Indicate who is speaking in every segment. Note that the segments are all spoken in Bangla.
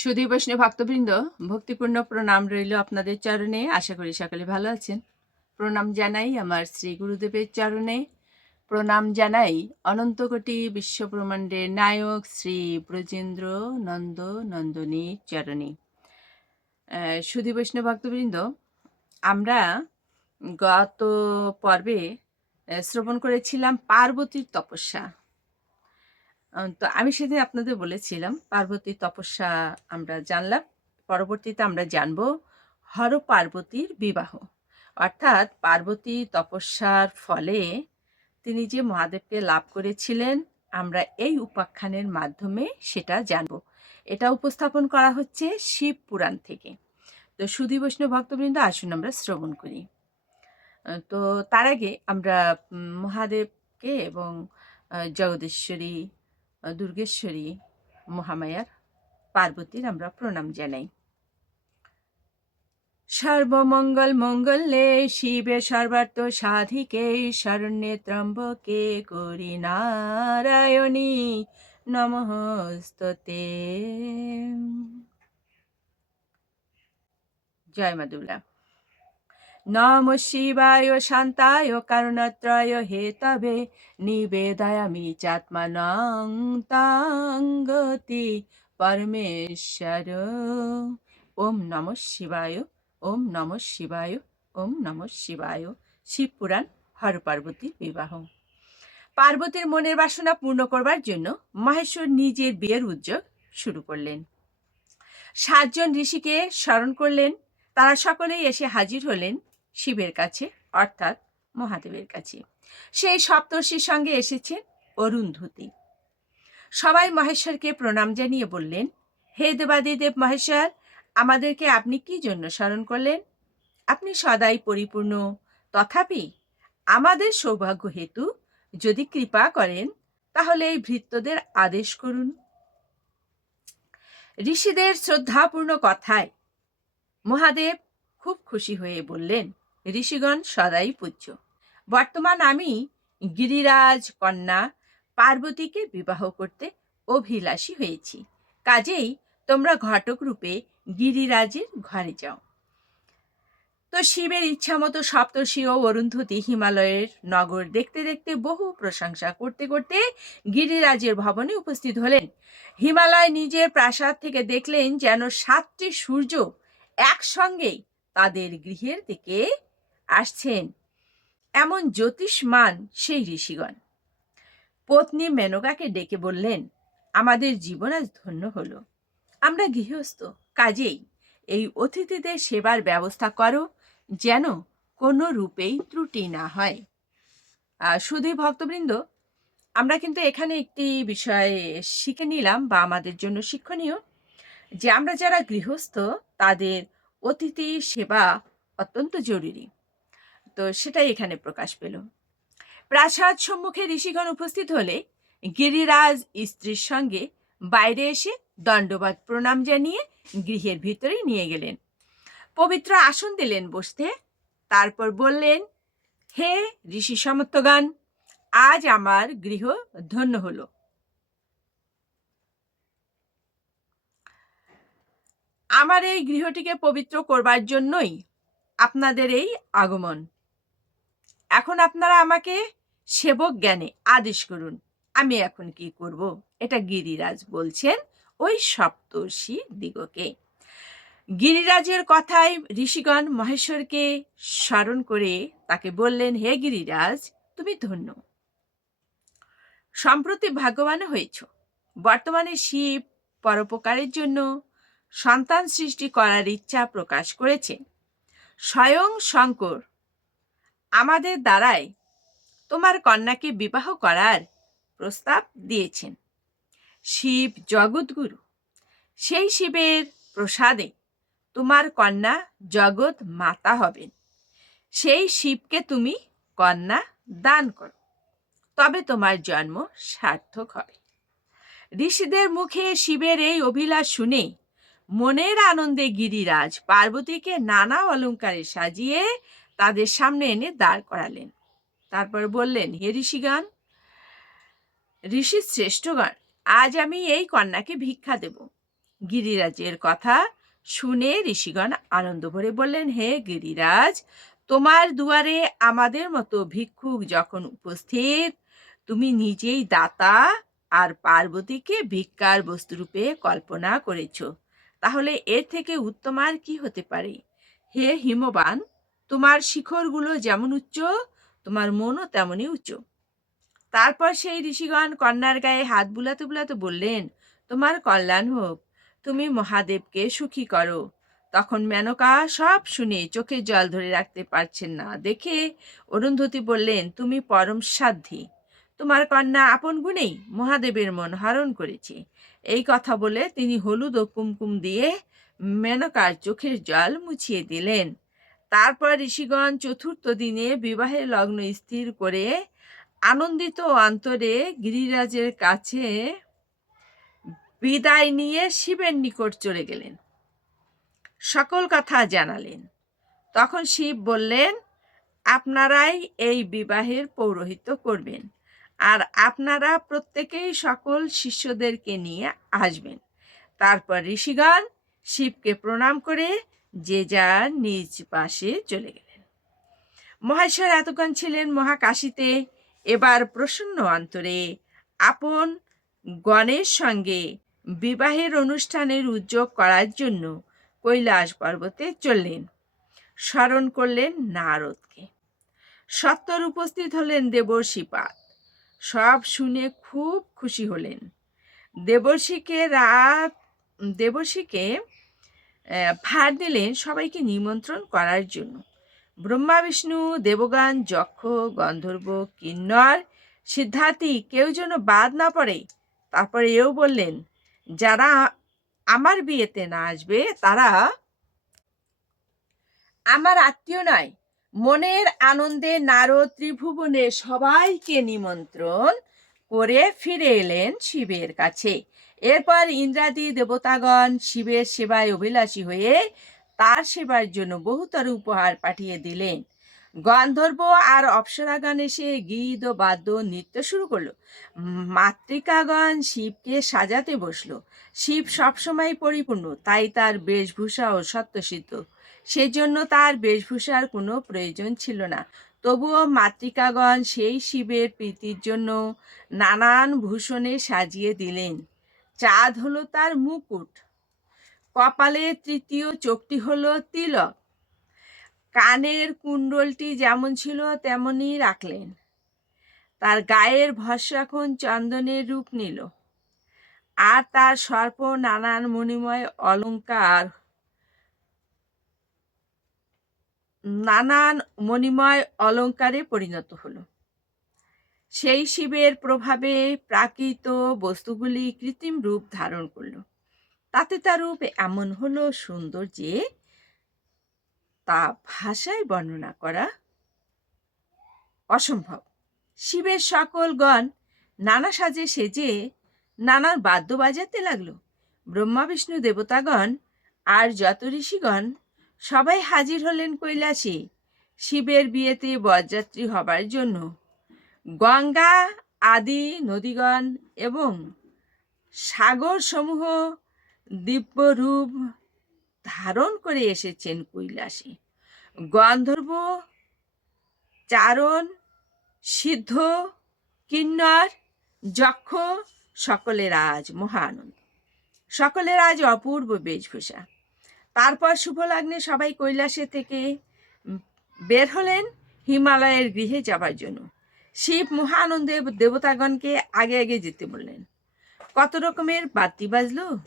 Speaker 1: সুধী বৈষ্ণব ভক্তবৃন্দ, ভক্তিপূর্ণ প্রণাম রইল আপনাদের চরণে। আশা করি সকলে ভালো আছেন। প্রণাম জানাই আমার শ্রী গুরুদেবের চরণে। প্রণাম জানাই অনন্তকোটি বিশ্বব্রহ্মাণ্ডের নায়ক শ্রী ব্রজেন্দ্র নন্দ নন্দনীর চরণে। সুধী বৈষ্ণব ভক্তবৃন্দ, আমরা গত পর্বে শ্রবণ করেছিলাম পার্বতীর তপস্যা। তো আমি সেদিন আপনাদের বলেছিলাম পার্বতীর তপস্যা আমরা জানলাম, পরবর্তীতে আমরা জানব হর পার্বতীর বিবাহ। অর্থাৎ পার্বতী তপস্যার ফলে তিনি যে মহাদেবকে লাভ করেছিলেন, আমরা এই উপাখ্যানের মাধ্যমে সেটা জানব। এটা উপস্থাপন করা হচ্ছে শিব পুরাণ থেকে। তো সুধী বৈষ্ণব ভক্তবৃন্দ, আসুন আমরা শ্রবণ করি। তো তার আগে আমরা মহাদেবকে এবং জগদীশ্বরী দুর্গেশ্বরী মহামায়ার পার্বতীর আমরা প্রণাম জানাই। সর্বমঙ্গল মঙ্গলে শিবে সর্বার্থ সাধিকে, শরণ্যে ত্রম্বকে করি নারায়ণী নমস্তে জয় মা দুর্গা। নম শিবায় শান্তায় কারণত্রয় হেতবে নিবেদয়ামি চাত্মানং তাঙ্গতি পরমেশ্বর ওম নম শিবায় ওম নম শিবায় ওম নম শিবায় শিবপুরাণ হর পার্বতীর বিবাহ। পার্বতীর মনের বাসনা পূর্ণ করবার জন্য মহেশ্বর নিজের বিয়ের উদ্যোগ শুরু করলেন। সাতজন ঋষিকে স্মরণ করলেন। তারা সকলেই এসে হাজির হলেন। শিবের কাছে, অর্থাৎ মহাদেবের কাছে। সেই সপ্তর্ষির সঙ্গে এসেছেন অরুন্ধতী সবাই মহেশ্বরকে প্রণাম জানিয়ে বললেন, হে দেবাদিদেব মহেশ্বর, আমাদেরকে আপনি কি জন্য স্মরণ করলেন? আপনি সদাই পরিপূর্ণ। তথাপি আমাদের সৌভাগ্য হেতু যদি কৃপা করেন, তাহলে এই ভৃত্যদের আদেশ করুন। ঋষিদের শ্রদ্ধাপূর্ণ কথায় মহাদেব খুব খুশি হয়ে বললেন ঋষিগণ সদাই পূজ্য। বর্তমান আমি গিরিরাজ কন্যা পার্বতীকে বিবাহ করতে অভিলাষী হয়েছি। কাজেই তোমরা ঘটক রূপে গিরিরাজের ঘরে যাও। তো শিবের ইচ্ছামতো সপ্তর্ষি ও অরুন্ধতী হিমালয়ের নগর দেখতে দেখতে বহু প্রশংসা করতে করতে গিরিরাজের ভবনে উপস্থিত হলেন। হিমালয় নিজের প্রাসাদ থেকে দেখলেন যেন সাতটি সূর্য একসঙ্গেই তাদের গৃহের দিকে আসছেন এমন জ্যোতিষমান সেই ঋষিগণ। পত্নী মেনকাকে ডেকে বললেন, আমাদের জীবন আজ ধন্য হলো। আমরা গৃহস্থ, কাজেই এই অতিথিদের সেবার ব্যবস্থা করো যেন কোনো রূপেই ত্রুটি না হয়। শুধুই ভক্তবৃন্দ, আমরা কিন্তু এখানে একটি বিষয় শিখে নিলাম বা আমাদের জন্য শিক্ষণীয় যে আমরা যারা গৃহস্থ, তাদের অতিথি সেবা অত্যন্ত জরুরি। তো সেটাই এখানে প্রকাশ পেল। প্রাসাদ সম্মুখে ঋষিগণ উপস্থিত হলে গিরিরাজ স্ত্রীর সঙ্গে বাইরে এসে দণ্ডবাদ প্রণাম জানিয়ে গৃহের ভিতরে নিয়ে গেলেন। পবিত্র আসন দিলেন বসতে। তারপর বললেন, হে ঋষি সমত্বগান আজ আমার গৃহ ধন্য হলো। আমার এই গৃহটিকে পবিত্র করবার জন্যই আপনাদের এই আগমন। এখন আপনারা আমাকে সেবক জ্ঞানে আদেশ করুন, আমি এখন কি করব? এটা গিরিরাজ বলছেন ওই সপ্তর্ষি দিগকে। গিরিরাজের কথায় ঋষিগণ মহেশ্বরকে স্মরণ করে তাকে বললেন, হে গিরিরাজ, তুমি ধন্য। সম্প্রতি ভাগ্যবান হয়েছ। বর্তমানে শিব পরোপকারের জন্য সন্তান সৃষ্টি করার ইচ্ছা প্রকাশ করেছে। স্বয়ং শঙ্কর আমাদের দ্বারাই তোমার কন্যাকে বিবাহ করার প্রস্তাব দিয়েছেন। শিব জগৎগুরু, সেই শিবের প্রসাদে তোমার কন্যা জগৎ মাতা হবেন। সেই শিবকে তুমি কন্যা দান করো, তবে তোমার জন্ম সার্থক হবে। ঋষিদের মুখে শিবের এই অভিলাষ শুনে মনের আনন্দে গিরিরাজ পার্বতীকে নানা অলঙ্কারে সাজিয়ে তাদের সামনে এনে দাঁড় করালেন। তারপর বললেন, হে ঋষিগান ঋষি শ্রেষ্ঠগণ, আজ আমি এই কন্যাকে ভিক্ষা দেব। গিরিরাজের কথা শুনে ঋষিগণ আনন্দ ভরে বললেন, হে গিরিরাজ, তোমার দুয়ারে আমাদের মতো ভিক্ষুক যখন উপস্থিত, তুমি নিজেই দাতা আর পার্বতীকে ভিক্ষার বস্তুরূপে কল্পনা করেছ। তাহলে এর থেকে উত্তম আর কি হতে পারে? হে হিমবান তোমার শিখরগুলো যেমন উচ্চ, তোমার মনও তেমনই উচ্চ। তারপর সেই ঋষিগণ কন্যার গায়ে হাত বুলাতে বুলাতে বললেন, তোমার কল্যাণ হোক, তুমি মহাদেবকে সুখী করো। তখন মেনকা সব শুনে চোখে জল ধরে রাখতে পারছেন না। দেখে অরুন্ধতী বললেন, তুমি পরম সাধ্যী তোমার কন্যা আপন গুণেই মহাদেবের মন হরণ করেছে। এই কথা বলে তিনি হলুদ ও কুমকুম দিয়ে মেনকার চোখের জল মুছিয়ে দিলেন। তারপর ঋষিগণ চতুর্থ দিনে বিবাহের লগ্ন স্থির করে আনন্দিত অন্তরে গিরিরাজের কাছে বিদায় নিয়ে শিবের নিকট চলে গেলেন। সকল কথা জানালেন। তখন শিব বললেন, আপনারাই এই বিবাহের পৌরোহিত্য করবেন আর আপনারা প্রত্যেকেই সকল শিষ্যদেরকে নিয়ে আসবেন। তারপর ঋষিগণ শিবকে প্রণাম করে যে যার নিজ পাশে চলে গেলেন। মহেশ্বর এতক্ষণ ছিলেন মহাকাশীতে। এবার প্রসন্ন অন্তরে আপন গণের সঙ্গে বিবাহের অনুষ্ঠানের উদ্যোগ করার জন্য কৈলাস পর্বতে চললেন। স্মরণ করলেন নারদকে। সত্তর উপস্থিত হলেন দেবর্ষিপাদ। সব শুনে খুব খুশি হলেন। দেবর্ষিকে রাত, দেবর্ষিকে ভার দিলেন সবাইকে নিমন্ত্রণ করার জন্য। ব্রহ্মা, বিষ্ণু, দেবগান, যক্ষ, গন্ধর্ব, কিন্নর, সিদ্ধার্থী কেউ যেন বাদ না পড়ে। তারপরে এও বললেন, যারা আমার বিয়েতে না আসবে, তারা আমার আত্মীয় নয়। মনের আনন্দে নারদ ত্রিভুবনে সবাইকে নিমন্ত্রণ করে ফিরে এলেন শিবের কাছে। এরপর ইন্দ্রাদি দেবতাগণ শিবের সেবায় অভিলাষী হয়ে তার সেবার জন্য বহুতর উপহার পাঠিয়ে দিলেন। গন্ধর্ব আর অপ্সরাগণ এসে গীত ও বাদ্য, নৃত্য শুরু করল। মাতৃকাগণ শিবকে সাজাতে বসল। শিব সবসময় পরিপূর্ণ, তাই তার বেশভূষাও সত্যসিদ্ধ। সেজন্য তার বেশভূষার কোনো প্রয়োজন ছিল না। তবুও মাতৃকাগণ সেই শিবের প্রীতির জন্য নানান ভূষণে সাজিয়ে দিলেন। চাঁদ হলো তার মুকুট কপালে তৃতীয় চোখটি হলো তিলক। কানের কুণ্ডলটি যেমন ছিল তেমনই রাখলেন। তার গায়ের ভস্মাখন চন্দনের রূপ নিল। আর তার সর্প নানান মণিময় অলংকার নানান মণিময় অলঙ্কারে পরিণত হলো। সেই শিবের প্রভাবে প্রাকৃত বস্তুগুলি কৃত্রিম রূপ ধারণ করল। তাতে তার রূপ এমন হলো সুন্দর যে তা ভাষায় বর্ণনা করা অসম্ভব। শিবের সকল গণ নানা সাজে সেজে নানান বাদ্য বাজাতে লাগল। ব্রহ্মা, বিষ্ণু দেবতাগণ আর যত ঋষিগণ সবাই হাজির হলেন কৈলাসে। শিবের বিয়েতে বরযাত্রী হবার জন্য গঙ্গা, আদি, নদীগণ এবং সাগর সমূহ দিব্য ধারণ করে এসেছেন কৈলাসে। গন্ধর্ব, চারণ, সিদ্ধ, কিন্নর, যক্ষ সকলের আজ মহানন্দ। সকলের আজ অপূর্ব বেশভূষা। তারপর শুভ লগ্নে সবাই কৈলাসে থেকে বের হলেন হিমালয়ের গৃহে যাবার জন্য। শিব মহানন্দে দেবতাগণকে আগে আগে যেতে বললেন। কত রকমের বাতি বাজলো,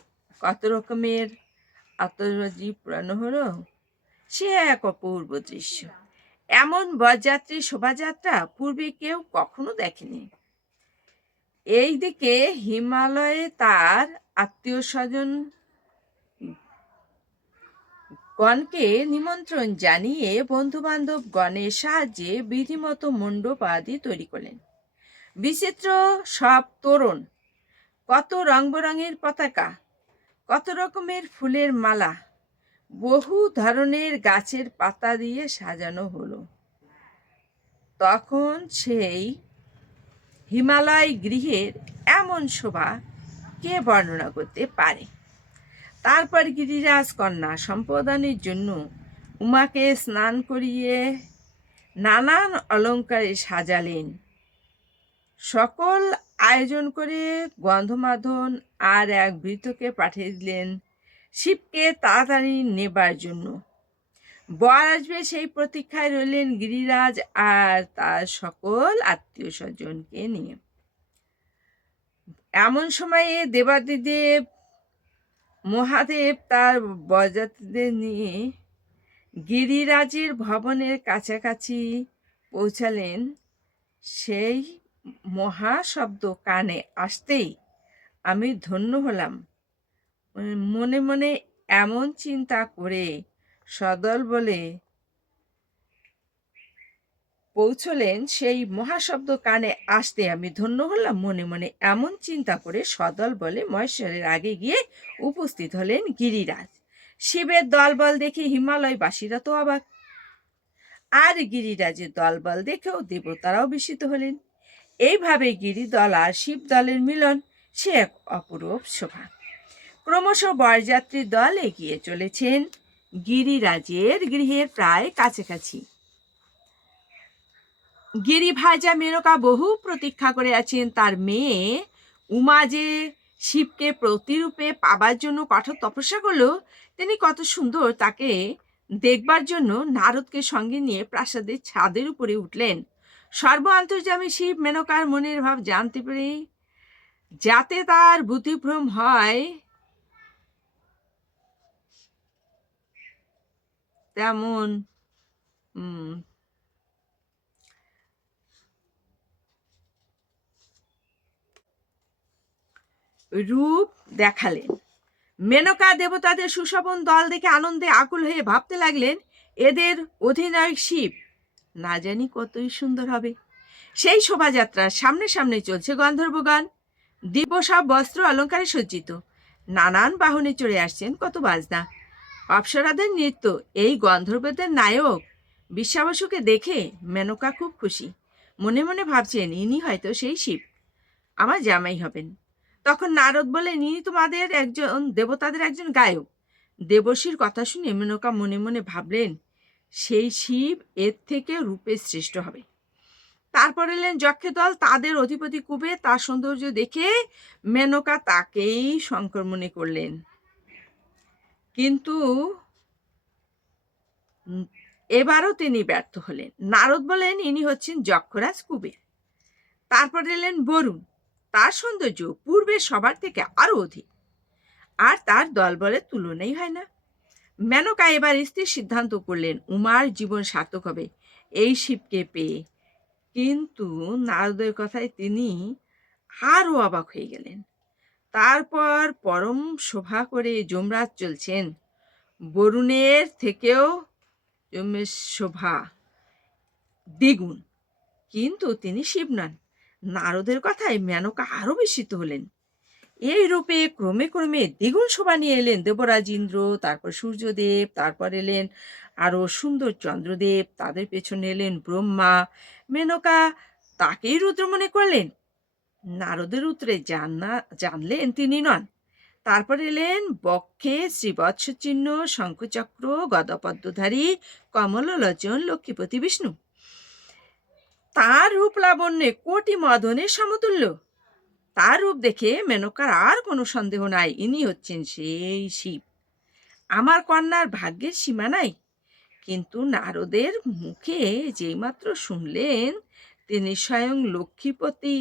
Speaker 1: কত রকমের আতরাজি পুরানো হলো, সে এক অপূর্ব দৃশ্য। এমন বরযাত্রী শোভাযাত্রা পূর্বে কেউ কখনো দেখেনি। এইদিকে হিমালয়ে তার আত্মীয় স্বজন গণকে নিমন্ত্রণ জানিয়ে বন্ধু বান্ধব গণের সাহায্যে বিধিমতো মণ্ডপ আদি তৈরি করলেন। বিচিত্র সব তোরণ, কত রং বেরঙের পতাকা, কত রকমের ফুলের মালা, বহু ধরনের গাছের পাতা দিয়ে সাজানো হলো। তখন সেই হিমালয় গৃহের এমন শোভা কে বর্ণনা করতে পারে? তারপর গিরিরাজ কন্যা সম্পাদনের জন্য উমাকে স্নান করিয়ে নানান অলঙ্কারে সাজালেন। সকল আয়োজন করে গন্ধমাধন আর এক বৃদ্ধকে পাঠিয়ে দিলেন শিবকে তাড়াতাড়ি নেবার জন্য। বর আসবে সেই প্রতীক্ষায় রইলেন গিরিরাজ আর তার সকল আত্মীয় স্বজনকে নিয়ে। এমন সময়ে দেবাদিদেব মহাদেব তার বজাতদের নিয়ে গিরিরাজের ভবনের কাছাকাছি পৌঁছালেন। সেই মহাশব্দ কানে আসতেই আমি ধন্য হলাম। মনে মনে এমন চিন্তা করে সদল বলে পৌঁছলেন সেই মহাশব্দ কানে আসতে আমি ধন্য হলাম। মনে মনে এমন চিন্তা করে সদল বলে মহেশ্বরের আগে গিয়ে উপস্থিত হলেন গিরিরাজ। শিবের দলবল দেখে হিমালয়বাসীরা তো অবাক। আর গিরিরাজের দলবল দেখেও দেবতারাও বিস্মিত হলেন। এইভাবে গিরিদল আর শিব দলের মিলন, সে এক অপরূপ শোভা। ক্রমশ বরযাত্রীর দল এগিয়ে চলেছেন। গিরিরাজের গৃহের প্রায় কাছাকাছি। গিরিভাজা মেনকা বহু প্রতীক্ষা করে আছেন। তার মেয়ে উমা যে শিবকে প্রতিরূপে পাবার জন্য কঠোর তপস্যা করল, তিনি কত সুন্দর তাকে দেখবার জন্য নারদকে সঙ্গে নিয়ে প্রাসাদের ছাদের উপরে উঠলেন। সর্ব আন্তর্জামী শিব মেনকার মনের ভাব জানতে পেরে যাতে তার বুদ্ধিভ্রম হয়, তেমন রূপ দেখালেন। মেনকা দেবতাদের সুশোভন দল দেখে আনন্দে আকুল হয়ে ভাবতে লাগলেন, এদের অধিনায়ক শিব। না জানি কতই সুন্দর হবে। সেই শোভাযাত্রার সামনে সামনে চলছে গন্ধর্বগান। দিব্য সব বস্ত্র অলঙ্কারে সজ্জিত। নানান বাহনে চড়ে আসছেন কত বাজনা। অপ্সরাদের নৃত্য, এই গন্ধর্বদের নায়ক। বিশ্বাবসুকে দেখে মেনকা খুব খুশি। মনে মনে ভাবছেন, ইনি হয়তো সেই শিব। আমার জামাই হবেন। তখন নারদ বলেন, ইনি তোমাদের একজন, দেবতাদের একজন গায়ক। দেবশীর কথা শুনে মেনকা মনে মনে ভাবলেন, সেই শিব এর থেকে রূপে শ্রেষ্ঠ হবে। তারপর এলেন যক্ষে দল তাদের অধিপতি কুবে, তার সৌন্দর্য দেখে মেনকা তাকেই শঙ্কর মনে করলেন। কিন্তু এবারও তিনি ব্যর্থ হলেন। নারদ বলেন, ইনি হচ্ছেন যক্ষরাজ কুবের। তারপর এলেন বরুণ। তার সৌন্দর্য পূর্বের সবার থেকে আরও অধিক। আর তার দলবলের তুলনাই হয় না। মেনকা এবার স্ত্রীর সিদ্ধান্ত করলেন, উমার জীবন সার্থক হবে, এই শিবকে পেয়ে। কিন্তু নারদের কথায় তিনি আরও অবাক হয়ে গেলেন। তারপর পরম শোভা করে যমরাজ চলছেন, বরুণের থেকেও যমের শোভা দ্বিগুণ। কিন্তু তিনি শিব নন। নারদের কথায় মেনকা আরও বিস্মিত হলেন। এই রূপে ক্রমে ক্রমে দ্বিগুণ শোভা নিয়ে এলেন দেবরাজ ইন্দ্র, তারপর সূর্যদেব, তারপর এলেন আরও সুন্দর চন্দ্রদেব, তাদের পেছনে এলেন ব্রহ্মা। মেনকা তাকেই রুদ্র মনে করলেন? নারদের উত্তরে জানা জানলেন তিনি নন। তারপর এলেন বক্ষে শ্রীবৎস চিহ্ন, শঙ্খচক্র, গদপদ্মধারী, কমললোচন, লক্ষ্মীপতি বিষ্ণু। তার রূপ লাবণ্যে কোটি মদনের সমতুল্য। তার রূপ দেখে মেনকার আর কোনো সন্দেহ নাই, ইনি হচ্ছেন সেই শিব। আমার কন্যার ভাগ্যের সীমা নাই, কিন্তু নারদের মুখে যেইমাত্র শুনলেন, তিনি স্বয়ং লক্ষ্মীপতি।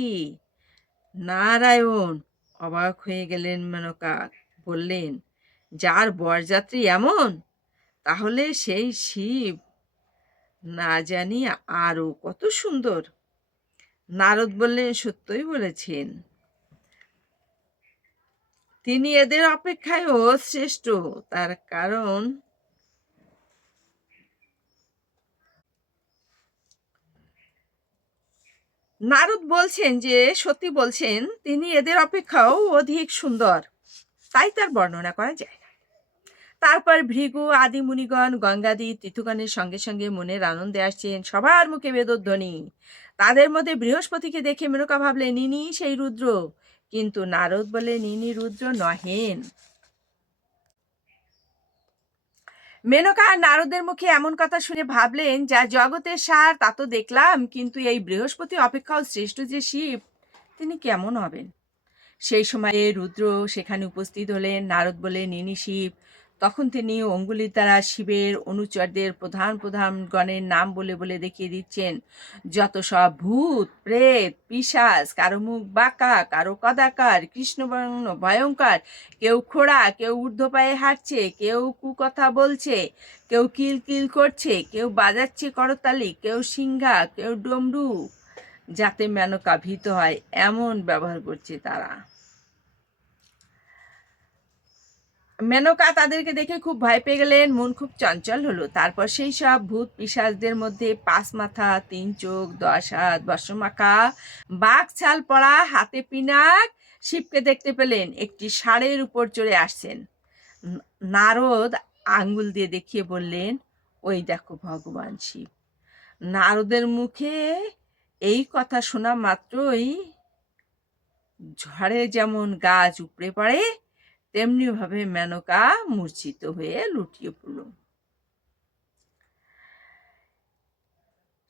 Speaker 1: নারায়ণ, অবাক হয়ে গেলেন মেনকা বললেন, যার বরযাত্রী এমন, তাহলে সেই শিব না জানি আরও কত সুন্দর। নারদ বললেন, সত্যই বলেছেন। তিনি এদের অপেক্ষায়ও শ্রেষ্ঠ। তার কারণ নারদ বলছেন যে, সত্যি বলছেন, তিনি এদের অপেক্ষাও অধিক সুন্দর। তাই তার বর্ণনা করা যায়। তারপর ভৃগু আদি মুনিগণ গঙ্গাদি তীর্থগণের সঙ্গে সঙ্গে মনের আনন্দে আসছেন সবার মুখে বেদধ্বনি। তাদের মধ্যে বৃহস্পতিকে দেখে মেনকা ভাবলেন ইনি সেই রুদ্র। কিন্তু নারদ বলে ইনি রুদ্র নহেন। মেনকা আর নারদের মুখে এমন কথা শুনে ভাবলেন, যা জগতের সার, তা তো দেখলাম, কিন্তু এই বৃহস্পতি অপেক্ষাও শ্রেষ্ঠ যে শিব, তিনি কেমন হবেন? সেই সময়ে রুদ্র সেখানে উপস্থিত হলেন। নারদ বলে নিনি শিব তখন তিনি অঙ্গুলি দ্বারা শিবের অনুচরদের প্রধান প্রধান গণের নাম বলে বলে দেখিয়ে দিচ্ছেন। যত সব ভূত, প্রেত, পিশাচ, কারও মুখ বাঁকা, কারও কদাকার কৃষ্ণবর্ণ ভয়ঙ্কর, কেউ খোড়া, কেউ ঊর্ধ্ব পায়ে হাঁটছে, কেউ কুকথা বলছে, কেউ কিল কিল করছে, কেউ বাজাচ্ছে করতালি, কেউ সিংহা, কেউ ডমরু, যাতে মেনকা ভীত হয়, এমন ব্যবহার করছে তারা। মেনকা তাদেরকে দেখে খুব ভয় পেয়ে গেলেন, মন খুব চঞ্চল হলো। তারপর সেই সব ভূত পিসাজদের মধ্যে পাঁচ মাথা, তিন চোখ, দশ হাত, বর্ষমাখা, বাঘ ছাল পড়া, হাতে পিনাক শিবকে দেখতে পেলেন। একটি ষাঁড়ের উপর চড়ে আসছেন। নারদ আঙ্গুল দিয়ে দেখিয়ে বললেন, ওই দেখো ভগবান শিব। নারদের মুখে এই কথা শোনা মাত্রই ঝড়ে যেমন গাছ উপড়ে পড়ে তেমনি ভাবে মেনকা মূর্ছিত হয়ে লুটিয়ে পড়ল।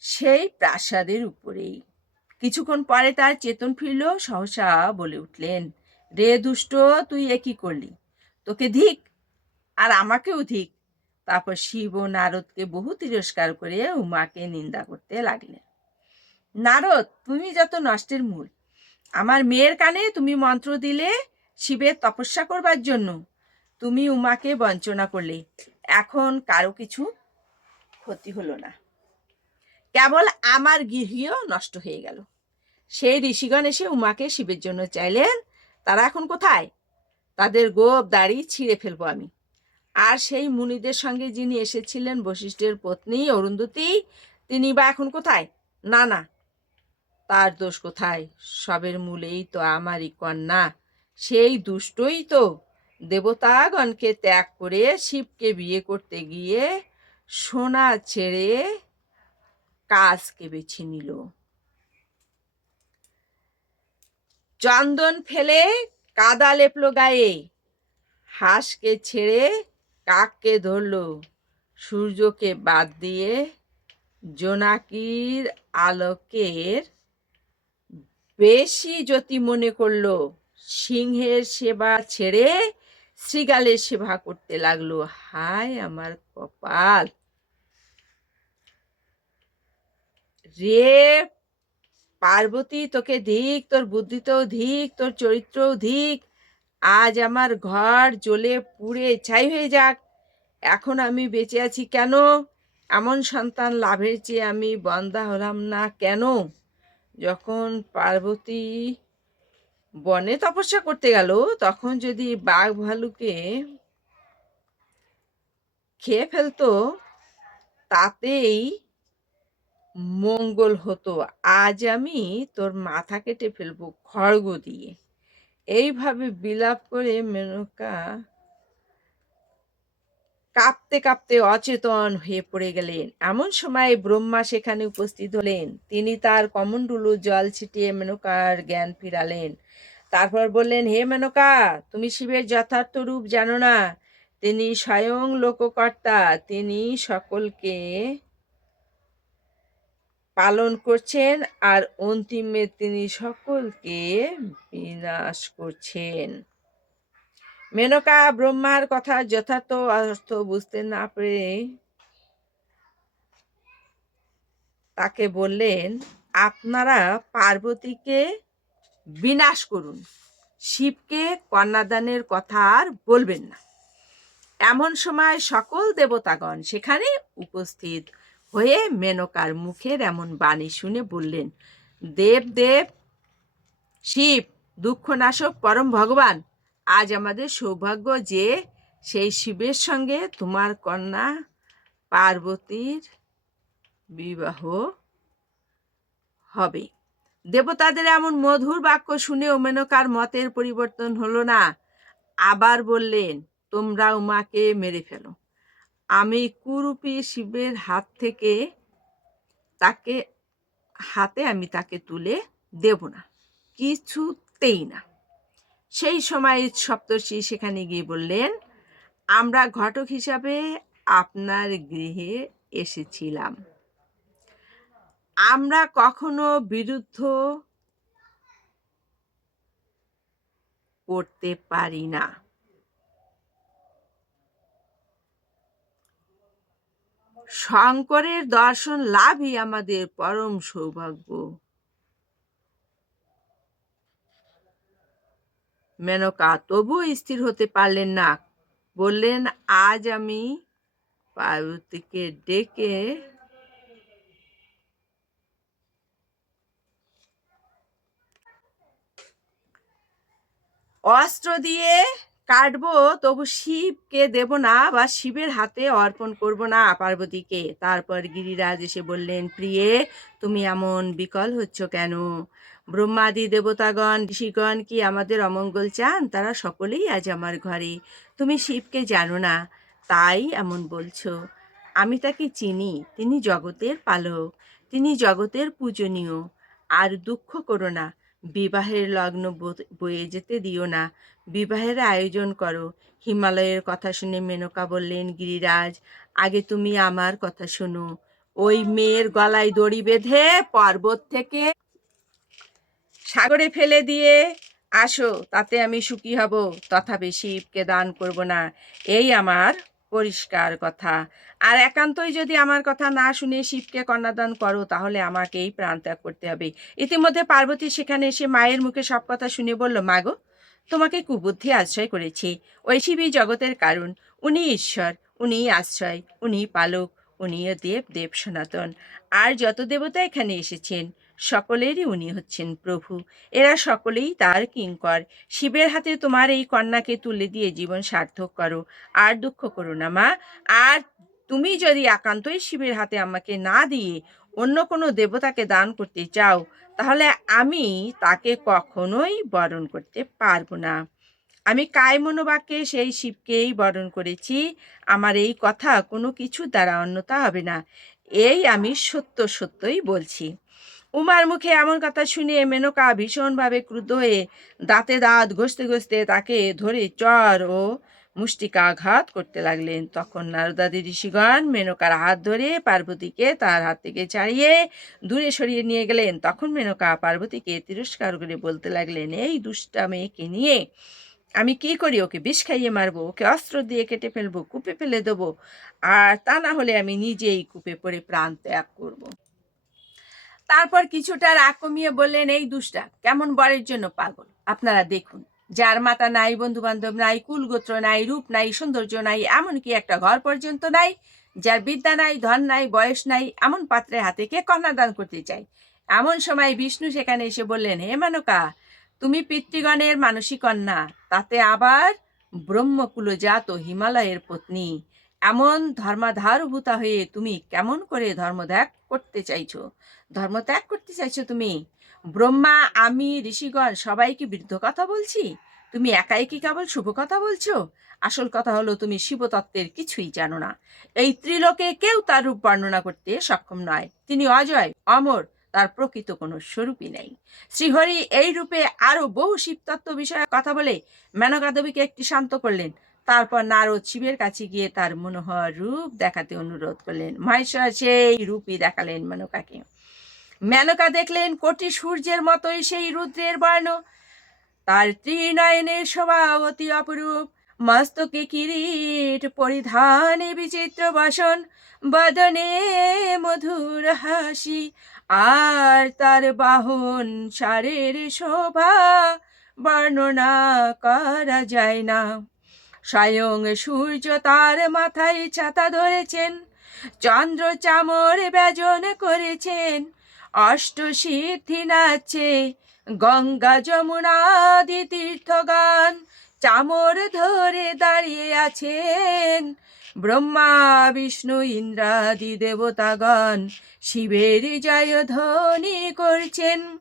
Speaker 1: সেই প্রাসাদের উপরেই। কিছুক্ষণ পরে তার চেতন ফিরল, সহসা বলে উঠলেন, রে দুষ্ট, তুই এ কি করলি? তোকে ধিক, আর আমাকেও ধিক। তারপর শিব ও নারদকে বহু তিরস্কার করে উমাকে নিন্দা করতে লাগলেন। নারদ, তুমি যত নষ্টের মূল, আমার মেয়ের কানে তুমি মন্ত্র দিলে শিবের তপস্যা করবার জন্য। তুমি উমাকে বঞ্চনা করলে। এখন কারও কিছু ক্ষতি হলো না। কেবল আমার গৃহীও নষ্ট হয়ে গেল। সেই ঋষিগণ এসে উমাকে শিবের জন্য চাইলেন, তারা এখন কোথায়? তাদের গোপ দাড়ি ছিঁড়ে ফেলব আমি। আর সেই মুনিদের সঙ্গে যিনি এসেছিলেন বশিষ্ঠের পত্নী অরুন্ধতী, তিনি বা এখন কোথায়? না না, তার দোষ কোথায়? সবের মূলেই তো আমারই কন্যা। সেই দুষ্টই তো। দেবতাগণকে ত্যাগ করে শিবকে বিয়ে করতে গিয়ে সোনা ছেড়ে কাজকে বেছে নিল। চন্দন ফেলে কাদা লেপলো গায়ে, হাঁসকে ছেড়ে কাককে ধরলো। সূর্যকে বাদ দিয়ে জোনাকির আলোকের বেশি জ্যোতি মনে করল। সিংহের সেবা ছেড়ে শ্রীগালের সেবা করতে লাগল। হায় আমার কপাল। রে পার্বতী, তোকে ধিক, তোর বুদ্ধিতেও ধিক, তোর চরিত্রও ধিক। আজ আমার ঘর জ্বলে পুড়ে ছাই হয়ে যাক। এখন আমি বেঁচে আছি কেন? এমন সন্তান লাভের চেয়ে আমি বন্দা হলাম না কেন? যখন পার্বতী বনে তপস্যা করতে গেল, তখন যদি বাঘ ভালুকে খেয়ে ফেলতো, তাতেই মঙ্গল হতো। আজ আমি তোর মাথা কেটে ফেলব খড়গ দিয়ে। এইভাবে বিলাপ করে মেনকা কাঁপতে কাঁপতে অচেতন হয়ে পড়ে গেলেন। এমন সময় ব্রহ্মা সেখানে উপস্থিত হলেন। তিনি তার কমণ্ডলু জল ছিটিয়ে মেনকার জ্ঞান ফিরালেন। তারপর বললেন, হে মেনকা, তুমি শিবের যথার্থ রূপ জানো না। তিনি স্বয়ং লোককর্তা। তিনি সকলকে পালন করছেন আর অন্তিমে তিনি সকলকে বিনাশ করছেন। মেনকা ব্রহ্মার কথা যথার্থ অর্থ বুঝতে না পেরে তাকে বললেন, আপনারা পার্বতীকে বিনাশ করুন। শিবকে কন্যাদানের কথা আর বলবেন না। এমন সময় সকল দেবতাগণ সেখানে উপস্থিত হয়ে মেনকার মুখের এমন বাণী শুনে বললেন, দেব দেব, শিব, দুঃখনাশক পরম ভগবান আজ আমাদের সৌভাগ্য যে সেই শিবের সঙ্গে তোমার কন্যা পার্বতীর বিবাহ হবে। দেবতাদের এমন মধুর বাক্য শুনে মেনকার মতের পরিবর্তন হলো না। আবার বললেন তোমরা উমাকে মেরে ফেলো। আমি কুরূপী শিবের হাত থেকে তাকে, হাতে আমি তাকে তুলে দেব না। কিছুতেই না। সেই সময় সপ্তর্ষি সেখানে গিয়ে বললেন, আমরা ঘটক হিসাবে আপনার গৃহে এসেছিলাম। আমরা কখনো বিরুদ্ধ করতে পারি না। শঙ্করের দর্শন লাভই আমাদের পরম সৌভাগ্য। মেনকা, তবুও স্থির হতে পারলেন না। বললেন, আজ আমি পার্বতীকে ডেকে অস্ত্র দিয়ে কাটবো, তবু শিবকে দেব না বা শিবের হাতে অর্পণ করব না পার্বতীকে। তারপর গিরিরাজ এসে বললেন, প্রিয়ে, তুমি এমন বিকল হচ্ছ কেন? ব্রহ্মাদি দেবতাগণ, ঋষিগণ কি আমাদের অমঙ্গল চান? তারা সকলেই আজ আমার ঘরে। তুমি শিবকে জানো না, তাই এমন বলছো। আমি তাকে চিনি, তিনি জগতের পালক, তিনি জগতের পূজনীয়। আর দুঃখ করো না, বিবাহের লগ্ন বয়ে যেতে দিও না। বিবাহের আয়োজন করো। হিমালয়ের কথা শুনে মেনকা বললেন, গিরিরাজ, আগে তুমি আমার কথা শোনো। ওই মেয়ের গলায় দড়ি বেঁধে পর্বত থেকে সাগরে ফেলে দিয়ে, আসো, তাতে আমি সুখী হব। তথাপি শিবকে দান করব না। এই আমার পরিষ্কার কথা। আর একান্তই যদি আমার কথা না শুনে শিবকে কন্যাদান করো, তাহলে আমাকেই প্রাণ ত্যাগ করতে হবে। ইতিমধ্যে পার্বতী সেখানে এসে মায়ের মুখে সব কথা শুনে বলল মাগো তোমাকে কুবুদ্ধি আশ্রয় করেছি। ওই শিবই জগতের কারণ উনি ঈশ্বর, উনি আশ্রয়, উনি পালক, উনি দেব দেব সনাতন। আর যত দেবতা এখানে এসেছেন সকলেরই উনি হচ্ছেন প্রভু। এরা সকলেই তার কিঙ্কর। শিবের হাতে তোমার এই কন্যাকে তুলে দিয়ে জীবন সার্থক করো। আর দুঃখ করো না, মা। আর তুমি যদি একান্তই শিবের হাতে আমাকে না দিয়ে অন্য কোনো দেবতাকে দান করতে চাও, তাহলে আমি তাকে কখনোই বরণ করতে পারব না। আমি কায় মনোবাক্যে সেই শিবকেই বরণ করেছি। আমার এই কথা কোনো কিছু দ্বারা অন্যতা হবে না। এই আমি সত্য সত্যই বলছি। উমার মুখে এমন কথা শুনে মেনকা ভীষণভাবে ক্রুদ্ধ হয়ে দাঁতে দাঁত ঘষতে ঘষতে তাকে ধরে চর ও মুষ্টিকাঘাত করতে লাগলেন। তখন নারদাদি ঋষিগণ মেনকার হাত ধরে পার্বতীকে তার হাত থেকে ছাড়িয়ে দূরে সরিয়ে নিয়ে গেলেন। তখন মেনকা পার্বতীকে তিরস্কার করে বলতে লাগলেন, এই দুষ্টা মেয়েকে নিয়ে আমি কি করি? ওকে বিষ খাইয়ে মারবো, ওকে অস্ত্র দিয়ে কেটে ফেলব, কূপে ফেলে দেবো, আর তা না হলে আমি নিজেই কূপে পড়ে প্রাণ ত্যাগ করব। তারপর কিছুটা রাগ কমিয়ে বললেন, এই দুষ্টা, কেমন বরের জন্য পাগল? আপনারা দেখুন, যার মাতা নাই বন্ধু বান্ধব নাই, কুলগোত্র নাই, রূপ নাই, সৌন্দর্য নাই, এমনকি একটা ঘর পর্যন্ত নাই, যার বিদ্যা নাই, ধন নাই, বয়স নাই, এমন পাত্রে হাতে কে কন্যাদান করতে চাই এমন সময় বিষ্ণু সেখানে এসে বললেন, হে মানকা, তুমি পিতৃগণের মানসী কন্যা, তাতে আবার ব্রহ্মকুলজাত হিমালয়ের পত্নী এমন ধর্মাধার ধর্মাধারভূতা হয়ে তুমি কেমন করে ধর্মত্যাগ করতে চাইছো? ধর্মত্যাগ করতে চাইছো তুমি? ব্রহ্মা, আমি, ঋষিগণ সবাই কি বৃদ্ধ কথা বলছি? তুমি একাই কি কেবল শুভ কথা বলছো? আসল কথা হলো তুমি শিবতত্ত্বের কিছুই জানো না। এই ত্রিলোকে কেউ তার রূপ বর্ণনা করতে সক্ষম নয়। তিনি অজয়, অমর, তার প্রকৃত কোনো স্বরূপই নেই। শ্রীহরি এই রূপে আরও বহু শিবতত্ত্ব বিষয়ে কথা বলে মেনকা দেবীকে একটি শান্ত করলেন। তারপর নারদ শিবের কাছে গিয়ে তার মনোহর রূপ দেখাতে অনুরোধ করলেন। মহেশ্বর সেই রূপই দেখালেন মেনকাকে। মেনকা দেখলেন কোটি সূর্যের মতোই সেই রুদ্রের বর্ণ। তার ত্রিনয়নের শোভা অতি অপরূপ। মস্তকে কিরিট পরিধানে বিচিত্র বাসন। বদনে মধুর হাসি। আর তার বাহন সারের শোভা। বর্ণনা করা যায় না। স্বয়ং সূর্য তার মাথায় ছাতা ধরেছেন, চন্দ্র চামর ব্যজন করেছেন অষ্টসিদ্ধি নাচে, গঙ্গা যমুনাদি তীর্থগান চামর ধরে দাঁড়িয়ে আছেন। ব্রহ্মা, বিষ্ণু, ইন্দ্রাদি দেবতাগণ শিবের জয় ধ্বনি করছেন।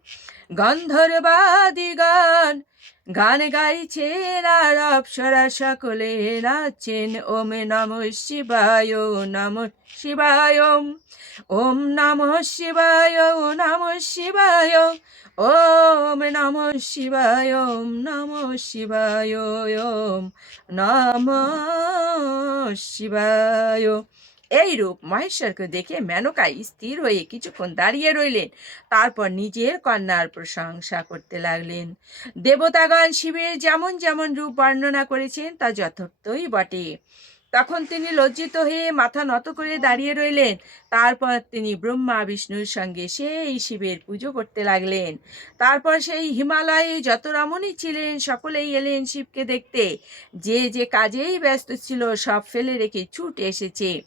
Speaker 1: গন্ধর্বাদিগণ গান গাইছেন আর অপ্সরা সকলে নাচছেন ওম নম শিবায় নম শিবায়, ওম নম শিবায় নম শিবায়, ওম নম শিবায় নম শিবায়, ওম নম শিবায়। এই রূপ মহেশ্বরকে দেখে মেনকা স্থির হয়ে কিছুক্ষণ দাঁড়িয়ে রইলেন। তারপর নিজের কন্যার প্রশংসা করতে লাগলেন। দেবতাগণ শিবের যেমন যেমন রূপ বর্ণনা করেছেন, তা যথার্থই বটে। তখন তিনি লজ্জিত হয়ে মাথা নত করে দাঁড়িয়ে রইলেন। তারপর তিনি ব্রহ্মা বিষ্ণুর সঙ্গে সেই শিবের পুজো করতে লাগলেন। তারপর সেই হিমালয়ে যত রমণী ছিলেন, সকলেই এলেন শিবকে দেখতে। যে যে কাজেই ব্যস্ত ছিল, সব ফেলে রেখে ছুট এসেছে।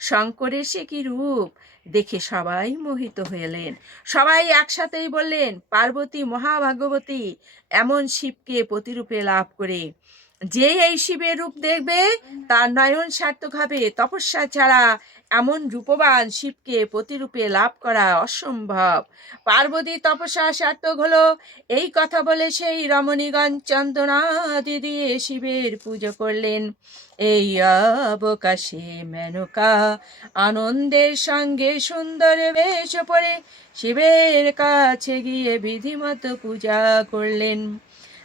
Speaker 1: শঙ্করের সে কি রূপ? দেখে সবাই মোহিত হইলেন। সবাই একসাথেই বললেন, পার্বতী মহাভাগবতী, এমন শিবকে প্রতিরূপে লাভ করে যে এই শিবের রূপ দেখবে, তার নয়ন সার্থক হবে তপস্যা ছাড়া এমন রূপবান শিবকে প্রতিরূপে লাভ করা অসম্ভব। পার্বতী তপস্যা সার্থক হলো, এই কথা বলে সেই রমণীগঞ্জ চন্দনাদি দিয়ে শিবের পুজো করলেন। এই অবকাশে মেনকা আনন্দের সঙ্গে সুন্দর বেশ পরে শিবের কাছে গিয়ে বিধিমতো পূজা করলেন।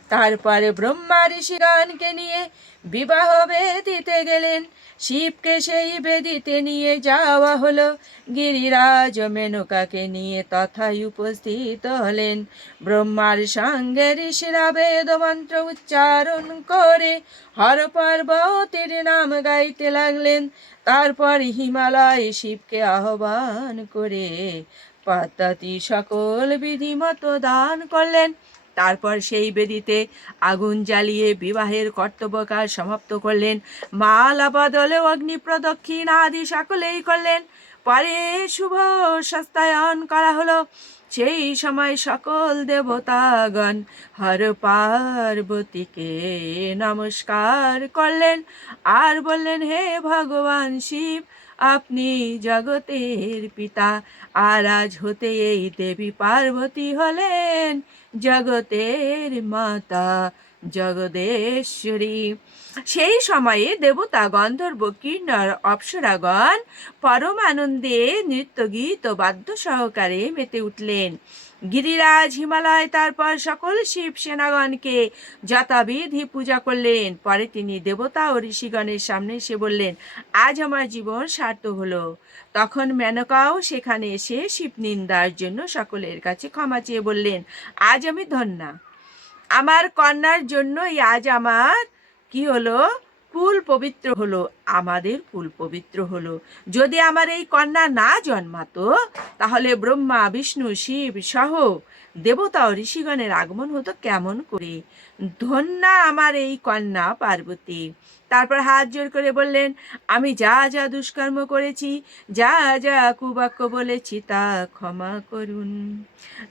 Speaker 1: তারপরে ব্রহ্মা ঋষিগণকে নিয়ে বিবাহ বেদিতে গেলেন। শিবকে সেই বেদিতে নিয়ে যাওয়া হলো। গিরিরাজ মেনকাকে নিয়ে তথায় উপস্থিত হলেন। ব্রহ্মার সঙ্গে ঋষিরা বেদ মন্ত্র উচ্চারণ করে হর পার্বতীর নাম গাইতে লাগলেন। তারপর হিমালয় শিবকে আহ্বান করে পদ্ধতি সকল বিধিমতো দান করলেন। তারপর সেই বেদিতে আগুন জ্বালিয়ে বিবাহের কর্তব্যকার সমাপ্ত করলেন। মালা বদলে, অগ্নি প্রদক্ষিণ আদি সকলেই করলেন। পরে শুভ সস্তায়ন করা হলো। সেই সময় সকল দেবতাগণ হর পার্বতীকে নমস্কার করলেন। আর বললেন, হে ভগবান শিব আপনি জগতের পিতা আর আজ হতে এই দেবী পার্বতী হলেন জগতের মাতা, জগদেশ্বরী। সেই সময়ে দেবতা গন্ধর্ব কিন্নর অপ্সরাগণ পরম আনন্দে নৃত্য গীত বাদ্য সহকারে মেতে উঠলেন। গিরিরাজ হিমালয়, তারপর সকল শিব সেনাগণকে যথাবিধি পূজা করলেন। পরে তিনি দেবতা ও ঋষিগণের সামনে এসে বললেন, আজ আমার জীবন সার্থক হলো। তখন মেনকাও সেখানে এসে শিব নিন্দার জন্য সকলের কাছে ক্ষমা চেয়ে বললেন, আজ আমি ধন্যা। আমার কন্যার জন্যই আজ আমার কি হলো? কুল পবিত্র হলো। আমাদের কুল পবিত্র হলো। যদি আমার এই কন্যা না জন্মাতো, তাহলে ব্রহ্মা, বিষ্ণু, শিব সহ দেবতা ও ঋষিগণের আগমন হতো কেমন করে? ধন্যা আমার এই কন্যা পার্বতী। তারপর হাত জোর করে বললেন, আমি যা যা দুষ্কর্ম করেছি, যা যা কুবাক্য বলেছি, তা ক্ষমা করুন।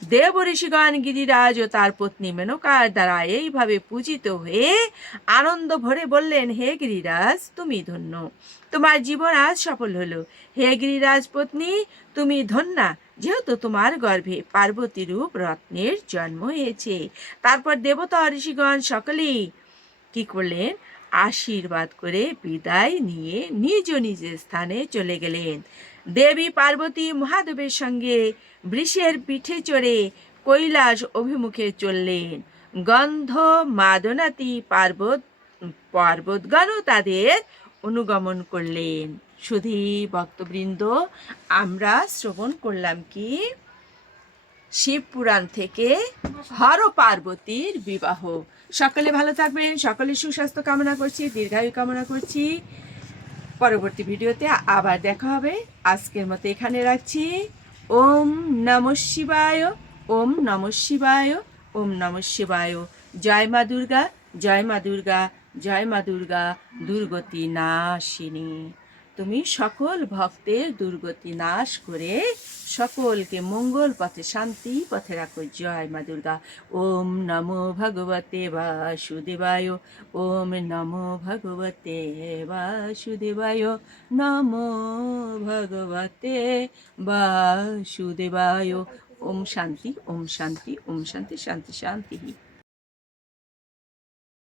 Speaker 1: দেব ঋষিগণ, গিরিরাজ ও তার পত্নী মেনকার দ্বারা এইভাবে পূজিত হয়ে আনন্দ ভরে বললেন, হে গিরিরাজ, তুমি ধন্য তোমার জীবন আজ সফল হলো। হে গিরিরাজ পত্নী তুমি ধন্যা, যেহেতু তোমার গর্ভে পার্বতী রূপ রত্নের জন্ম হয়েছে। তারপর দেবতা, ঋষিগণ সকলেই কি করলেন? আশীর্বাদ করে বিদায় নিয়ে নিজ নিজের স্থানে চলে গেলেন। দেবী পার্বতী মহাদেবের সঙ্গে বৃষের পিঠে চড়ে কৈলাস অভিমুখে চললেন। গন্ধ, মাদনাতি পার্বত, পর্বতগণও তাদের অনুগমন করলেন। শুধু ভক্তবৃন্দ, আমরা শ্রবণ করলাম কি? শিব পুরাণ থেকে হর পার্বতীর বিবাহ। সকলে ভালো থাকবেন, সকলে সুস্বাস্থ্য কামনা করছি, দীর্ঘায়ু কামনা করছি। পরবর্তী ভিডিওতে আবার দেখা হবে। আজকের মতো এখানে রাখছি। ওম নম শিবায়, ওম নম শিবায়, ওম নম শিবায়। জয় মা দুর্গা, জয় মা দুর্গা। জয় মা দুর্গা, দুর্গতি নাশিনী। তুমি সকল ভক্তের দুর্গতি নাশ করে সকলকে মঙ্গল পথে, শান্তি পথে রাখো। জয় মা দুর্গা। ওম নমো ভগবতে বাসুদেবায়। ওম নমো ভগবতে বাসুদেবায়। নমো ভগবতে বাসুদেবায়। ওম শান্তি ওম শান্তি ওম শান্তি শান্তি শান্তি।